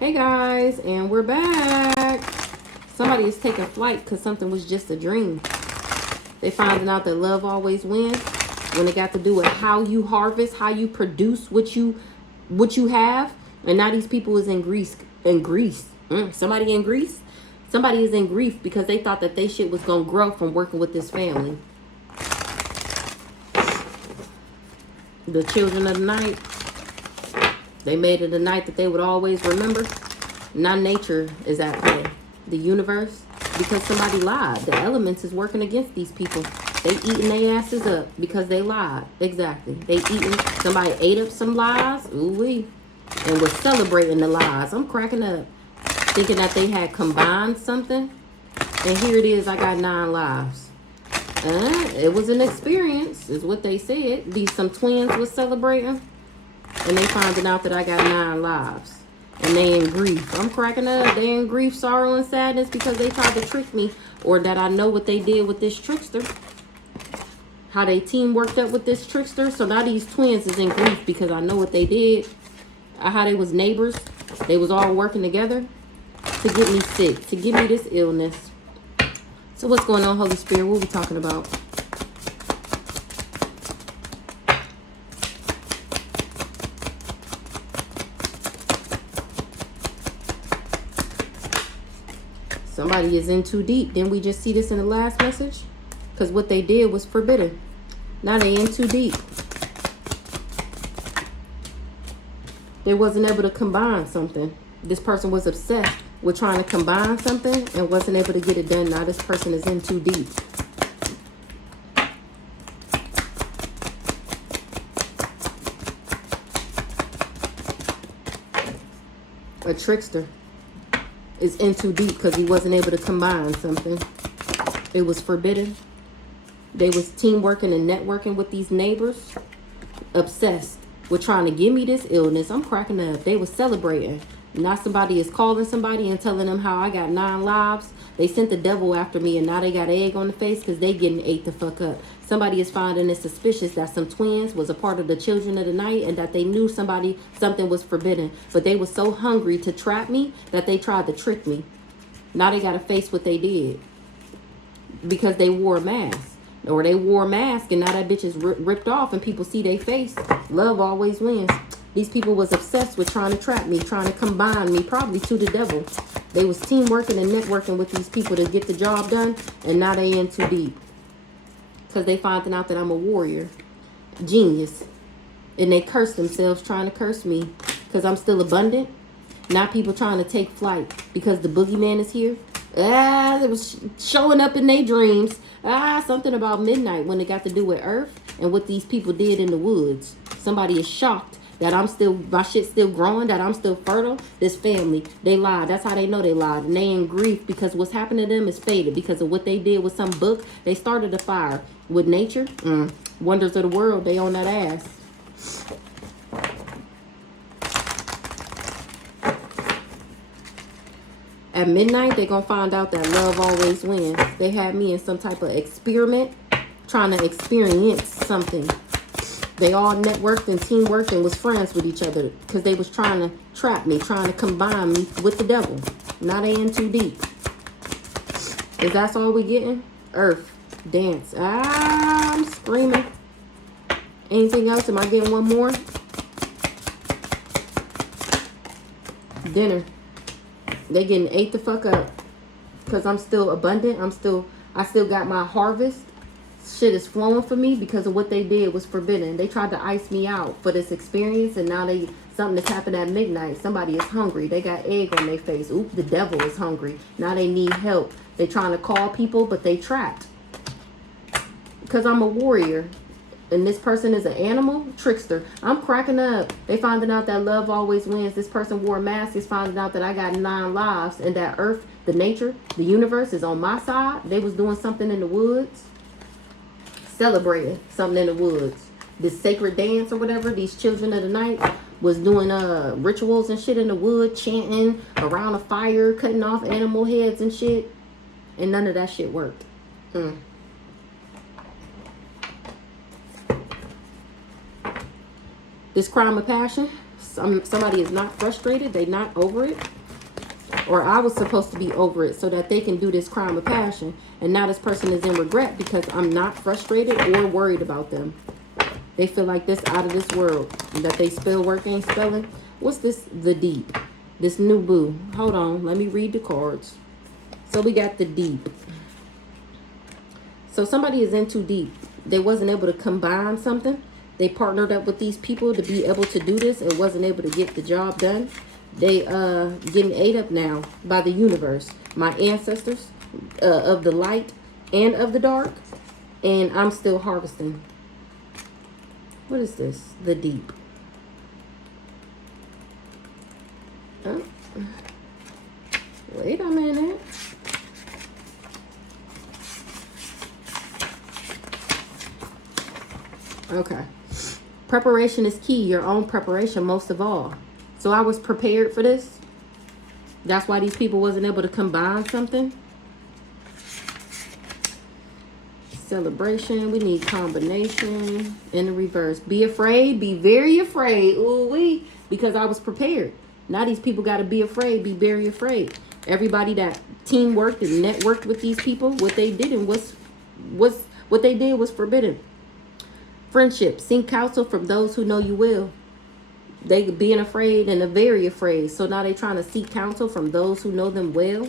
Hey guys, and we're back. Somebody is taking flight because something was just a dream. They finding out that love always wins when it got to do with how you harvest, how you produce what you have. And now these people is in Greece. Somebody in Greece? Somebody is in grief because they thought that they shit was gonna grow from working with this family. The children of the night. They made it a night that they would always remember. Now nature is at play. The universe, because somebody lied. The elements is working against these people. They eating their asses up because they lied. Exactly. They eating. Somebody ate up some lies. Ooh-wee. And was celebrating the lies. I'm cracking up. Thinking that they had combined something. And here it is. I got 9 lives. It was an experience, is what they said. Some twins was celebrating. And they finding out that I got 9 lives. And they in grief. I'm cracking up. They in grief, sorrow, and sadness because they tried to trick me. Or that I know what they did with this trickster. How they team worked up with this trickster. So now these twins is in grief because I know what they did. How they was neighbors. They was all working together to get me sick. To give me this illness. So what's going on, Holy Spirit? What are we talking about? Somebody is in too deep. Didn't we just see this in the last message? Because what they did was forbidden. Now they in too deep. They wasn't able to combine something. This person was obsessed with trying to combine something and wasn't able to get it done. Now this person is in too deep. A trickster is in too deep because he wasn't able to combine something. It was forbidden. They was teamworking and networking with these neighbors. Obsessed with trying to give me this illness. I'm cracking up. They was celebrating. Now somebody is calling somebody and telling them how I got 9 lives. They sent the devil after me and now they got egg on the face because they getting ate the fuck up. Somebody is finding it suspicious that some twins was a part of the children of the night and that they knew something was forbidden. But they were so hungry to trap me that they tried to trick me. Now they got to face what they did. Because they wore a mask. Or they wore a mask and now that bitch is ripped off and people see their face. Love always wins. These people was obsessed with trying to trap me, trying to combine me, probably to the devil. They was teamworking and networking with these people to get the job done, and now they in too deep. Because they finding out that I'm a warrior. Genius. And they curse themselves trying to curse me because I'm still abundant. Now people trying to take flight because the boogeyman is here. It was showing up in their dreams. Something about midnight when it got to do with Earth and what these people did in the woods. Somebody is shocked that my shit's still growing, that I'm still fertile. This family, they lied. That's how they know they lied. And they in grief because what's happened to them is fated because of what they did with some book. They started a fire with nature. Wonders of the world, they on that ass. At midnight, they're going to find out that love always wins. They had me in some type of experiment, trying to experience something. They all networked and teamworked and was friends with each other because they was trying to trap me, trying to combine me with the devil. Now they in too deep. Is that all we getting? Earth. Dance. I'm screaming. Anything else? Am I getting one more? Dinner. They getting ate the fuck up because I'm still abundant. I still got my harvest. Shit is flowing for me because of what they did was forbidden. They tried to ice me out for this experience and now something that's happened at midnight. Somebody is hungry. They got egg on their face. Oop, the devil is hungry. Now they need help. They trying to call people, but they trapped. Because I'm a warrior. And this person is an animal trickster. I'm cracking up. They finding out that love always wins. This person wore a mask is finding out that I got 9 lives and that Earth, the nature, the universe is on my side. They was doing something in the woods. Celebrating something in the woods. This sacred dance or whatever. These children of the night was doing rituals and shit in the wood. Chanting around a fire. Cutting off animal heads and shit. And none of that shit worked. This crime of passion somebody is not frustrated. They're not over it. Or I was supposed to be over it so that they can do this crime of passion. And now this person is in regret because I'm not frustrated or worried about them. They feel like this out of this world. That they spell work ain't spelling. What's this? The deep. This new boo. Hold on. Let me read the cards. So we got the deep. So somebody is in too deep. They wasn't able to combine something. They partnered up with these people to be able to do this and wasn't able to get the job done. They getting ate up now by the universe. My ancestors of the light and of the dark. And I'm still harvesting. What is this? The deep. Oh. Wait a minute. Okay. Preparation is key. Your own preparation most of all. So I was prepared for this. That's why these people wasn't able to combine something. Celebration. We need combination. In the reverse. Be afraid. Be very afraid. Ooh-wee. Because I was prepared. Now these people got to be afraid. Be very afraid. Everybody that teamworked and networked with these people, what they did and what they did was forbidden. Friendship. Seek counsel from those who know you will. They being afraid and are very afraid. So now they trying to seek counsel from those who know them well.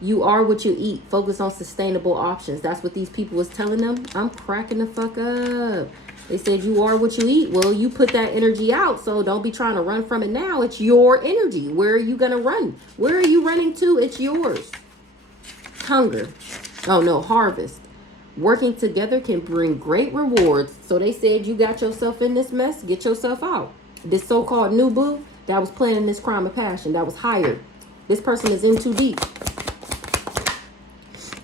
You are what you eat. Focus on sustainable options. That's what these people was telling them. I'm cracking the fuck up. They said you are what you eat. Well, you put that energy out. So don't be trying to run from it now. It's your energy. Where are you going to run? Where are you running to? It's yours. Hunger. Oh no, harvest. Working together can bring great rewards. So they said you got yourself in this mess. Get yourself out. This so-called new boo that was planning this crime of passion, that was hired. This person is in too deep.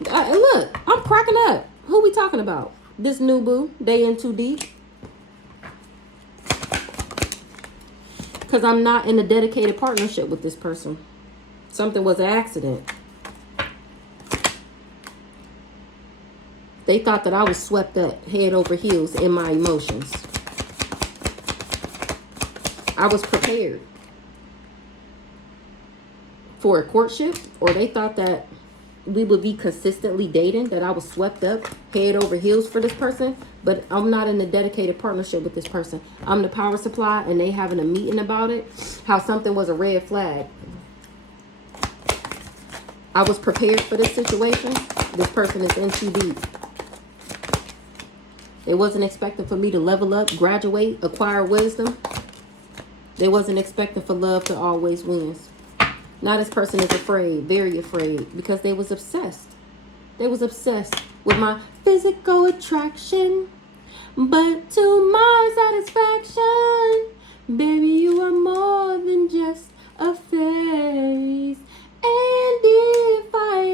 Look, I'm cracking up. Who we talking about? This new boo. They in too deep. Because I'm not in a dedicated partnership with this person. Something was an accident. They thought that I was swept up head over heels in my emotions. I was prepared for a courtship, or they thought that we would be consistently dating, that I was swept up head over heels for this person. But I'm not in a dedicated partnership with this person. I'm the power supply, and they having a meeting about it, how something was a red flag. I was prepared for this situation. This person is in too deep. They wasn't expecting for me to level up, graduate, acquire wisdom. They wasn't expecting for love to always win. Now this person is afraid, very afraid, because they was obsessed. They was obsessed with my physical attraction. But to my satisfaction, baby, you are more than just a face. And if I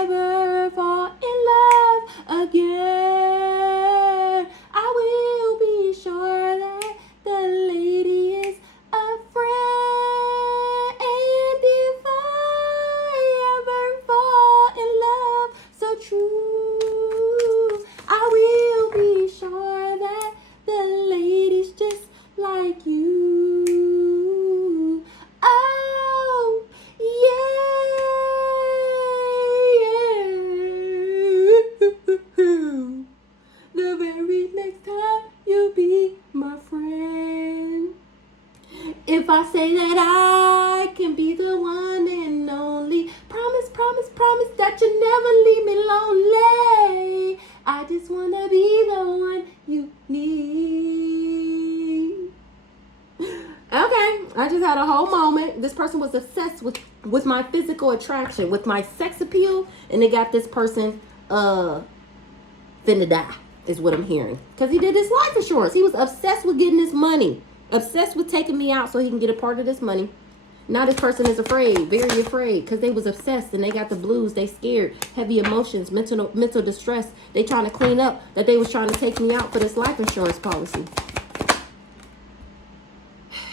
ever fall in love again, I will be sure that the lady is a friend. And if I ever fall in love so true, I will be sure that the lady's just like you. Oh, yeah. The very next time you be my friend. If I say that I can be the one and only, promise, promise, promise that you never leave me lonely. I just wanna be the one you need. Okay, I just had a whole moment. This person was obsessed with my physical attraction, with my sex appeal, and they got this person finna die, is what I'm hearing. Because he did his life insurance. He was obsessed with getting this money. Obsessed with taking me out so he can get a part of this money. Now this person is afraid, very afraid, because they was obsessed and they got the blues. They scared, heavy emotions, mental distress. They trying to clean up that they was trying to take me out for this life insurance policy.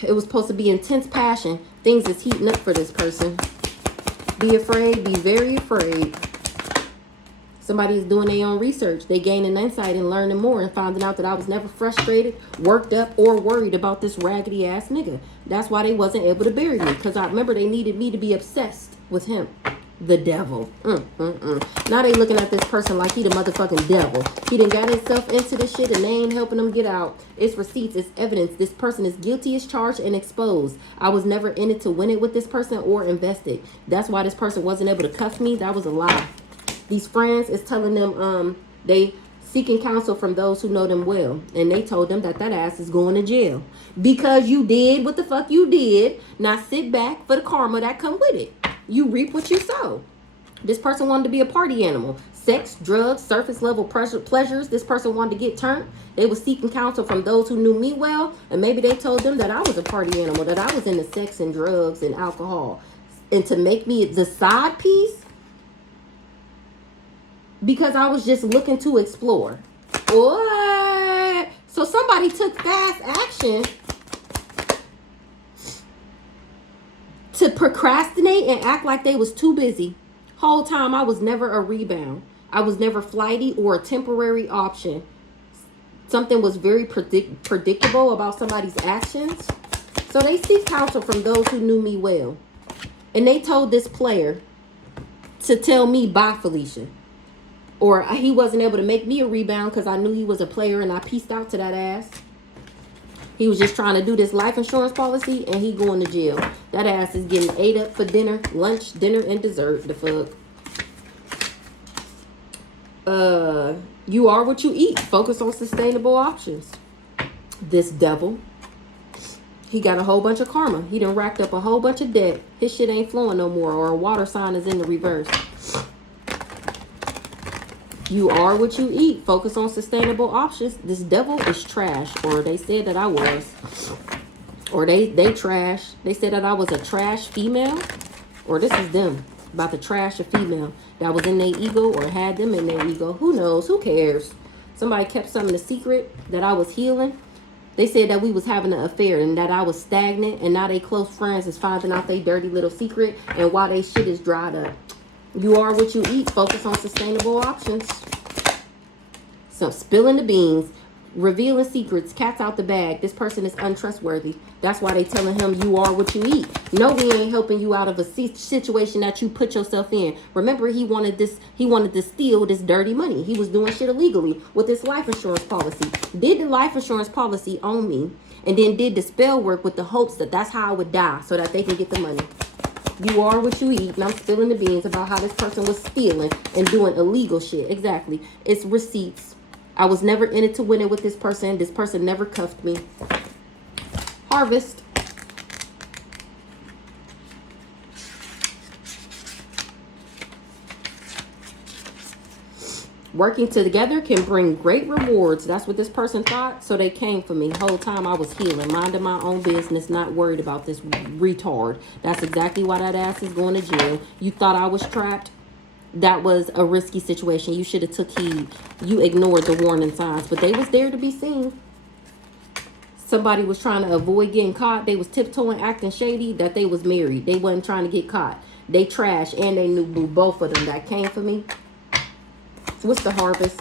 It was supposed to be intense passion. Things is heating up for this person. Be afraid, be very afraid. Somebody is doing their own research. They gaining insight and learning more and finding out that I was never frustrated, worked up, or worried about this raggedy ass nigga. That's why they wasn't able to bury me. Because I remember they needed me to be obsessed with him. The devil. Now they looking at this person like he the motherfucking devil. He done got himself into this shit and they ain't helping him get out. It's receipts, it's evidence. This person is guilty as charged and exposed. I was never in it to win it with this person or invested. That's why this person wasn't able to cuff me. That was a lie. These friends is telling them they seeking counsel from those who know them well. And they told them that ass is going to jail. Because you did what the fuck you did. Now sit back for the karma that come with it. You reap what you sow. This person wanted to be a party animal. Sex, drugs, surface level pleasures. This person wanted to get turned. They were seeking counsel from those who knew me well. And maybe they told them that I was a party animal. That I was into sex and drugs and alcohol. And to make me the side piece. Because I was just looking to explore. What? So somebody took fast action to procrastinate and act like they was too busy. Whole time I was never a rebound. I was never flighty or a temporary option. Something was very predictable about somebody's actions. So they seek counsel from those who knew me well. And they told this player to tell me bye, Felicia. Or he wasn't able to make me a rebound because I knew he was a player and I pieced out to that ass. He was just trying to do this life insurance policy and he going to jail. That ass is getting ate up for dinner, lunch, dinner, and dessert. The fuck. You are what you eat. Focus on sustainable options. This devil. He got a whole bunch of karma. He done racked up a whole bunch of debt. His shit ain't flowing no more, or a water sign is in the reverse. You are what you eat. Focus on sustainable options. This devil is trash. Or they said that I was. Or they trash. They said that I was a trash female. Or this is them. About to trash a female that was in their ego or had them in their ego. Who knows? Who cares? Somebody kept something a secret that I was healing. They said that we was having an affair and that I was stagnant. And now they close friends is finding out they dirty little secret. And why they shit is dried up. You are what you eat. Focus on sustainable options. So spilling the beans, revealing secrets, cats out the bag. This person is untrustworthy. That's why they telling him you are what you eat. No, we ain't helping you out of a situation that you put yourself in. Remember, he wanted to steal this dirty money. He was doing shit illegally with this life insurance policy. Did the life insurance policy on me and then did the spell work with the hopes that that's how I would die so that they can get the money. You are what you eat. And I'm spilling the beans about how this person was stealing and doing illegal shit. Exactly. It's receipts. I was never in it to win it with this person. This person never cuffed me. Harvest. Working together can bring great rewards. That's what this person thought. So they came for me. The whole time I was healing, minding my own business, not worried about this retard. That's exactly why that ass is going to jail. You thought I was trapped? That was a risky situation. You should have took heed. You ignored the warning signs, but they was there to be seen. Somebody was trying to avoid getting caught. They was tiptoeing, acting shady, that they was married. They wasn't trying to get caught. They trash and they knew boo. Both of them that came for me. So what's the harvest?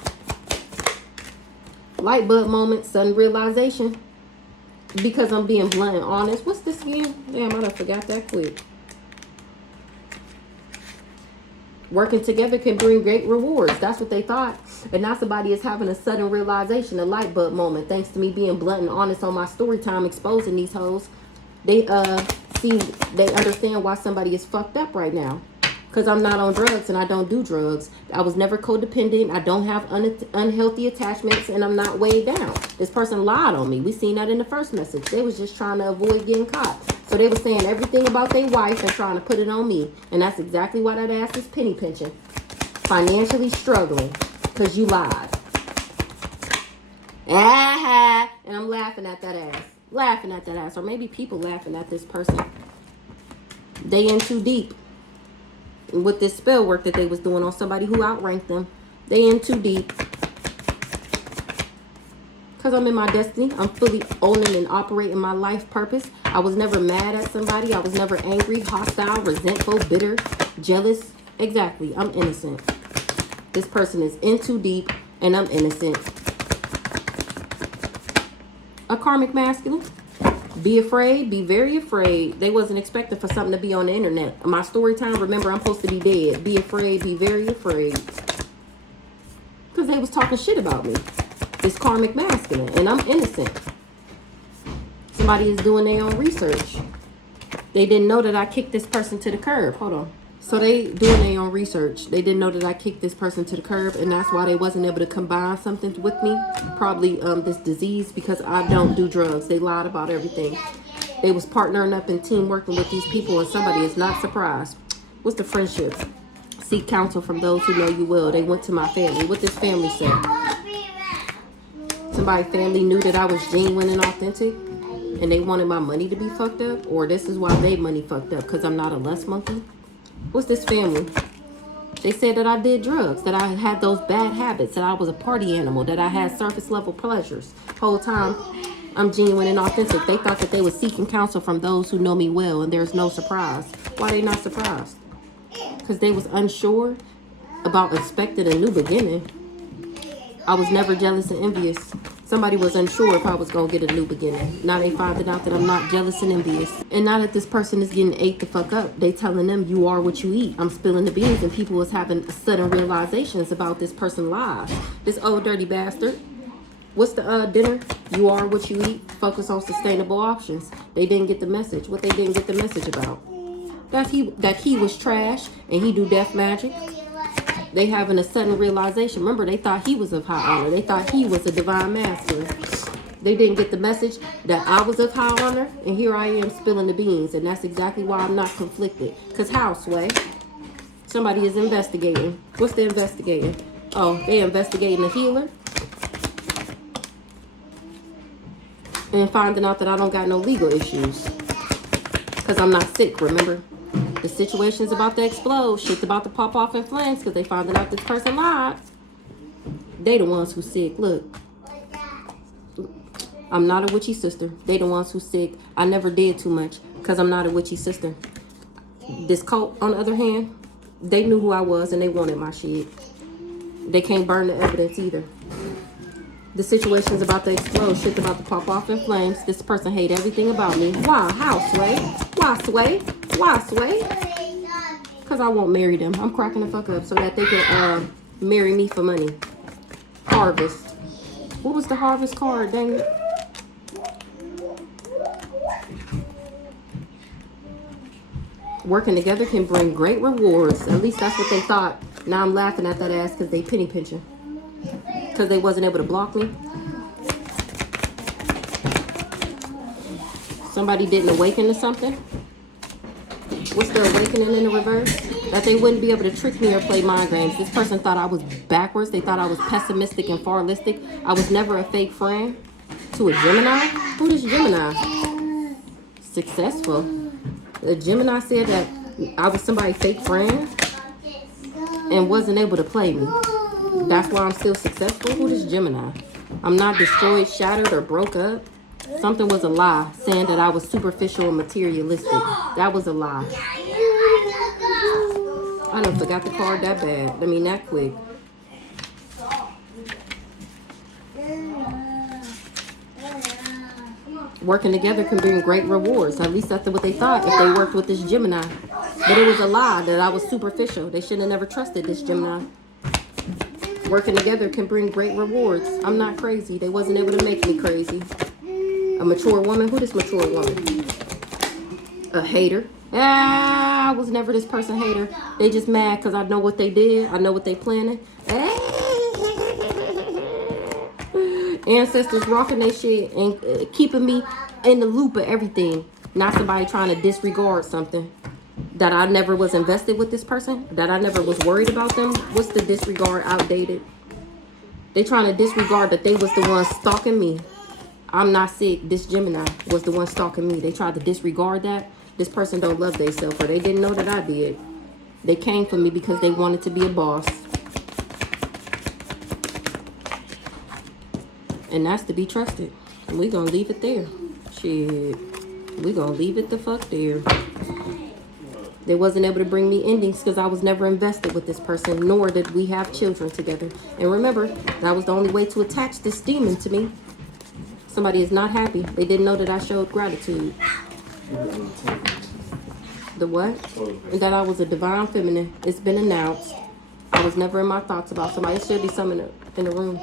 Light bulb moment, sudden realization. Because I'm being blunt and honest. What's this again? Damn, I done forgot that quick. Working together can bring great rewards. That's what they thought. And now somebody is having a sudden realization, a light bulb moment. Thanks to me being blunt and honest on my story time, exposing these hoes. They understand why somebody is fucked up right now. Because I'm not on drugs and I don't do drugs. I was never codependent. I don't have unhealthy attachments and I'm not weighed down. This person lied on me. We seen that in the first message. They was just trying to avoid getting caught. So they were saying everything about their wife and trying to put it on me. And that's exactly why that ass is penny pinching. Financially struggling because you lied. Ah, and I'm laughing at that ass. Laughing at that ass. Or maybe people laughing at this person. They in too deep. With this spell work that they was doing on somebody who outranked them. They in too deep. Because I'm in my destiny. I'm fully owning and operating my life purpose. I was never mad at somebody. I was never angry, hostile, resentful, bitter, jealous. Exactly. I'm innocent. This person is in too deep and I'm innocent. A karmic masculine. Be afraid, be very afraid. They wasn't expecting for something to be on the internet. My story time, remember, I'm supposed to be dead. Be afraid, be very afraid. Because they was talking shit about me. This karmic masculine, and I'm innocent. Somebody is doing their own research. They didn't know that I kicked this person to the curb. Hold on. So they doing their own research. They didn't know that I kicked this person to the curb, and that's why they wasn't able to combine something with me. Probably this disease, because I don't do drugs. They lied about everything. They was partnering up and team working with these people, and somebody is not surprised. What's the friendship? Seek counsel from those who know you will. They went to my family. What this family said? Somebody family knew that I was genuine and authentic, and they wanted my money to be fucked up, or this is why they money fucked up, because I'm not a lust monkey. What's this family? They said that I did drugs, that I had those bad habits, that I was a party animal, that I had surface level pleasures. Whole time, I'm genuine and authentic. They thought that they were seeking counsel from those who know me well, and there's no surprise. Why they not surprised? Because they was unsure about expecting a new beginning. I was never jealous and envious. Somebody was unsure if I was going to get a new beginning. Now they finding out that I'm not jealous and envious. And now that this person is getting ate the fuck up, they telling them you are what you eat. I'm spilling the beans, and people is having sudden realizations about this person lies. This old dirty bastard. What's the dinner? You are what you eat. Focus on sustainable options. They didn't get the message. What they didn't get the message about? That he was trash and he do death magic. They having a sudden realization. Remember, they thought he was of high honor. They thought he was a divine masculine. They didn't get the message that I was of high honor, and here I am spilling the beans, and that's exactly why I'm not conflicted. Because how, Sway? Somebody is investigating. What's the investigating? Oh, they investigating a healer. And finding out that I don't got no legal issues. Because I'm not sick, remember? The situation's about to explode. Shit's about to pop off in flames because they finding out this person lied. They the ones who sick. Look. I'm not a witchy sister. They the ones who sick. I never did too much because I'm not a witchy sister. This cult, on the other hand, they knew who I was and they wanted my shit. They can't burn the evidence either. The situation's about to explode. Shit's about to pop off in flames. This person hate everything about me. Why? How, Sway? Why, Sway? Why, Sway? Because I won't marry them. I'm cracking the fuck up so that they can marry me for money. Harvest. What was the harvest card, dang it? Working together can bring great rewards. At least that's what they thought. Now I'm laughing at that ass because they penny pinching. Because they wasn't able to block me. Somebody didn't awaken to something. What's the awakening in the reverse? That they wouldn't be able to trick me or play mind games. This person thought I was backwards. They thought I was pessimistic and fatalistic. I was never a fake friend. To a Gemini? Who is Gemini? Successful. The Gemini said that I was somebody's fake friend and wasn't able to play me. That's why I'm still successful. Who is Gemini? I'm not destroyed, shattered, or broke up. Something was a lie, saying that I was superficial and materialistic. That was a lie. I done forgot the card that bad. I mean, that quick. Working together can bring great rewards. At least that's what they thought if they worked with this Gemini. But it was a lie that I was superficial. They should have never trusted this Gemini. Working together can bring great rewards. I'm not crazy. They wasn't able to make me crazy. A mature woman? Who this mature woman? A hater? I was never this person hater. They just mad because I know what they did. I know what they planning. Ancestors rocking their shit and keeping me in the loop of everything. Not somebody trying to disregard something. That I never was invested with this person. That I never was worried about them. What's the disregard? Outdated. They trying to disregard that they was the ones stalking me. I'm not sick. This Gemini was the one stalking me. They tried to disregard that. This person don't love themselves, or they didn't know that I did. They came for me because they wanted to be a boss. And that's to be trusted. And we gonna leave it there. Shit. We gonna leave it the fuck there. They wasn't able to bring me endings because I was never invested with this person, nor did we have children together. And remember, that was the only way to attach this demon to me. Somebody is not happy. They didn't know that I showed gratitude. The what? And that I was a divine feminine. It's been announced. I was never in my thoughts about somebody. It should be some in the room.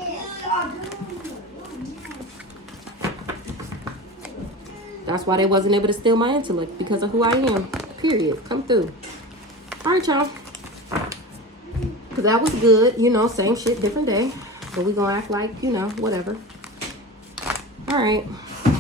That's why they wasn't able to steal my intellect, because of who I am. Period. Come through. All right, y'all. Because that was good. You know, same shit, different day. But we gonna act like, you know, whatever. All right.